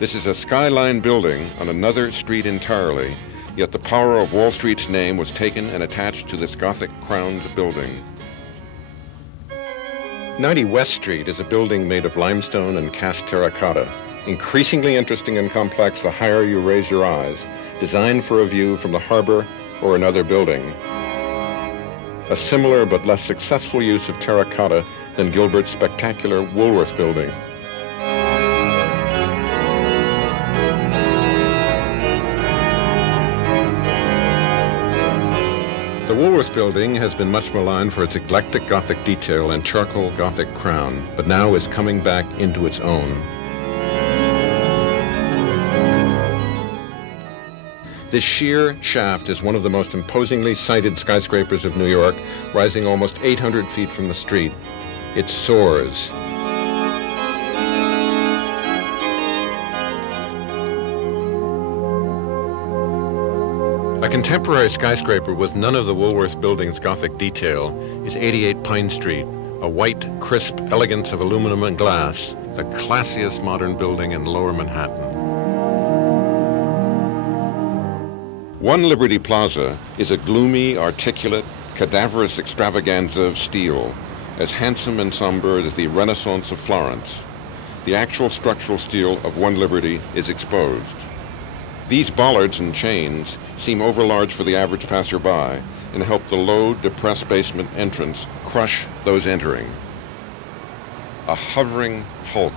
This is a skyline building on another street entirely, yet the power of Wall Street's name was taken and attached to this Gothic-crowned building. 90 West Street is a building made of limestone and cast terracotta, increasingly interesting and complex the higher you raise your eyes, designed for a view from the harbor or another building. A similar but less successful use of terracotta than Gilbert's spectacular Woolworth building. The Woolworth building has been much maligned for its eclectic Gothic detail and charcoal Gothic crown, but now is coming back into its own. This sheer shaft is one of the most imposingly sighted skyscrapers of New York, rising almost 800 feet from the street. It soars. A contemporary skyscraper with none of the Woolworth building's Gothic detail is 88 Pine Street, a white, crisp elegance of aluminum and glass, the classiest modern building in Lower Manhattan. One Liberty Plaza is a gloomy, articulate, cadaverous extravaganza of steel, as handsome and somber as the Renaissance of Florence. The actual structural steel of One Liberty is exposed. These bollards and chains seem overlarge for the average passerby and help the low, depressed basement entrance crush those entering. A hovering hulk.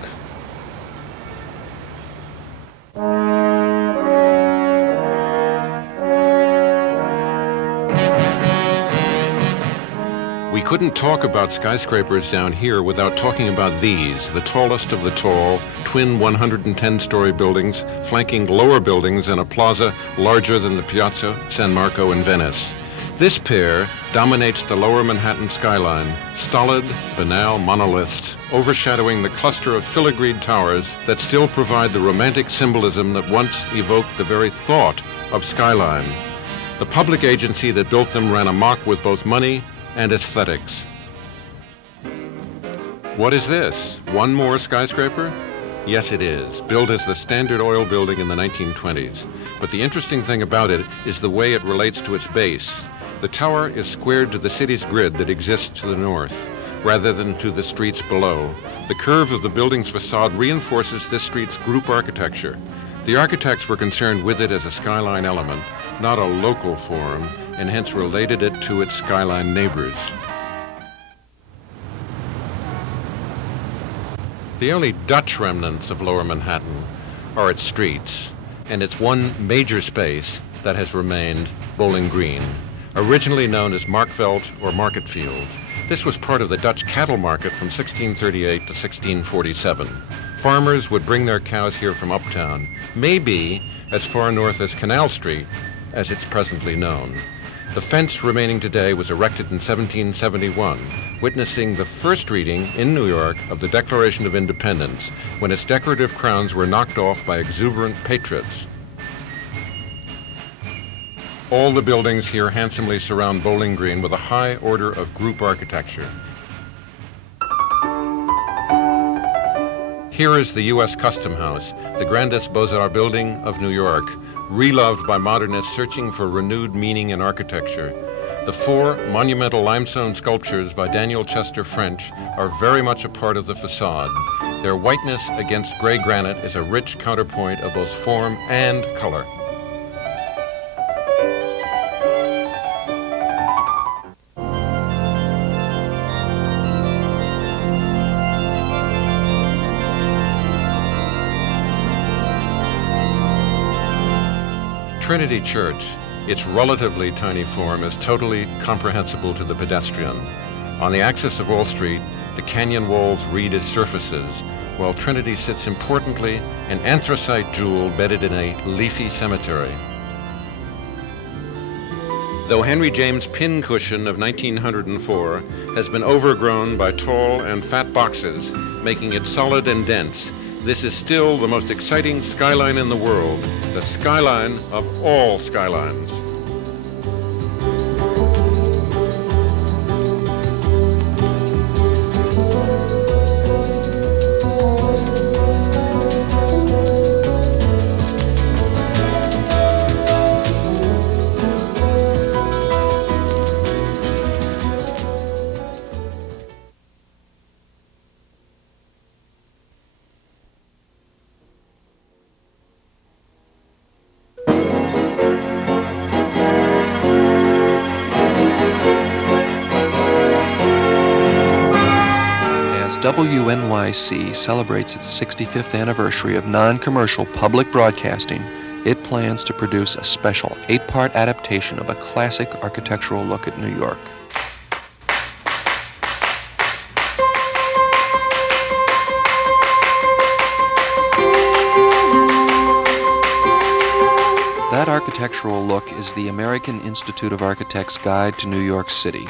We couldn't talk about skyscrapers down here without talking about these, the tallest of the tall, twin 110-story buildings flanking lower buildings in a plaza larger than the Piazza San Marco in Venice. This pair dominates the Lower Manhattan skyline, stolid, banal monoliths overshadowing the cluster of filigreed towers that still provide the romantic symbolism that once evoked the very thought of skyline. The public agency that built them ran amok with both money and aesthetics. What is this? One more skyscraper? Yes, it is, built as the Standard Oil building in the 1920s. But the interesting thing about it is the way it relates to its base. The tower is squared to the city's grid that exists to the north, rather than to the streets below. The curve of the building's facade reinforces this street's group architecture. The architects were concerned with it as a skyline element, not a local form, and hence related it to its skyline neighbors. The only Dutch remnants of Lower Manhattan are its streets, and its one major space that has remained, Bowling Green, originally known as Markveld or Marketfield. This was part of the Dutch cattle market from 1638 to 1647. Farmers would bring their cows here from uptown, maybe as far north as Canal Street, as it's presently known. The fence remaining today was erected in 1771, witnessing the first reading in New York of the Declaration of Independence, when its decorative crowns were knocked off by exuberant patriots. All the buildings here handsomely surround Bowling Green with a high order of group architecture. Here is the U.S. Custom House, the grandest Beaux-Arts building of New York, reloved by modernists searching for renewed meaning in architecture. The four monumental limestone sculptures by Daniel Chester French are very much a part of the facade. Their whiteness against gray granite is a rich counterpoint of both form and color. Trinity Church, its relatively tiny form, is totally comprehensible to the pedestrian. On the axis of Wall Street, the canyon walls read as surfaces, while Trinity sits importantly, an anthracite jewel bedded in a leafy cemetery. Though Henry James' pincushion of 1904 has been overgrown by tall and fat boxes, making it solid and dense, this is still the most exciting skyline in the world, the skyline of all skylines. WNYC celebrates its 65th anniversary of non-commercial public broadcasting, it plans to produce a special 8-part adaptation of a classic architectural look at New York. That architectural look is the American Institute of Architects Guide to New York City.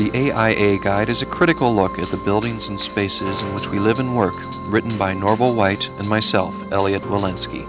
The AIA Guide is a critical look at the buildings and spaces in which we live and work, written by Norval White and myself, Elliot Walensky.